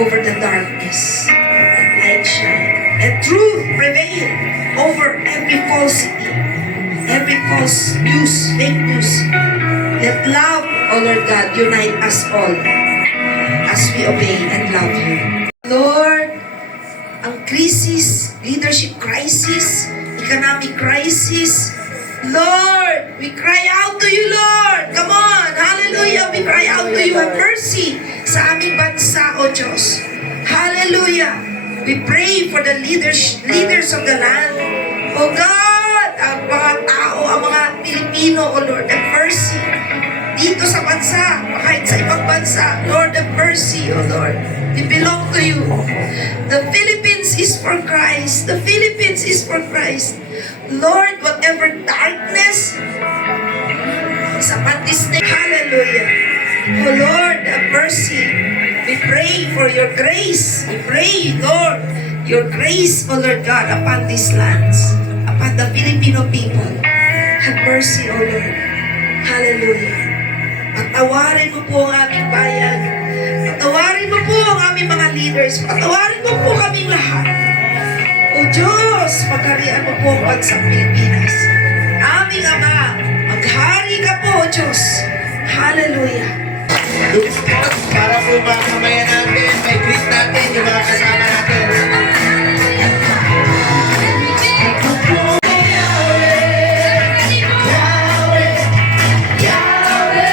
over the darkness. Light shine. And truth prevail over every falsity, every false news, fake news. Let love, O Lord God, unite us all as we obey and love you. Lord, ang crisis, leadership crisis, economic crisis, Lord, we cry out to you, Lord. Come on, hallelujah, we cry out to you. Have mercy sa aming bansa, O Diyos. Hallelujah. We pray for the leaders of the land. O God, ang mga tao, ang mga Pilipino, O Lord, have mercy. Dito sa bansa, kahit sa ibang bansa, Lord, have mercy, O Lord. We belong to you. The Philippines is for Christ. The Philippines is for Christ. Lord, whatever darkness is upon this name, hallelujah. O Lord, have mercy. We pray for your grace. We pray, Lord, your grace, O Lord God, upon these lands, upon the Filipino people. Have mercy, O Lord. Hallelujah. Patawarin mo po ang aming bayan. Patawarin mo po ang aming mga leaders. Patawarin mo po kaming lahat. O Diyos, pagharian mo po ang bansang Pilipinas. Aming Ama, maghari ka po, O Diyos. Hallelujah. Lumipot para po mga kamayan natin, may greet natin, yung mga kasama natin. Yahweh, Yahweh,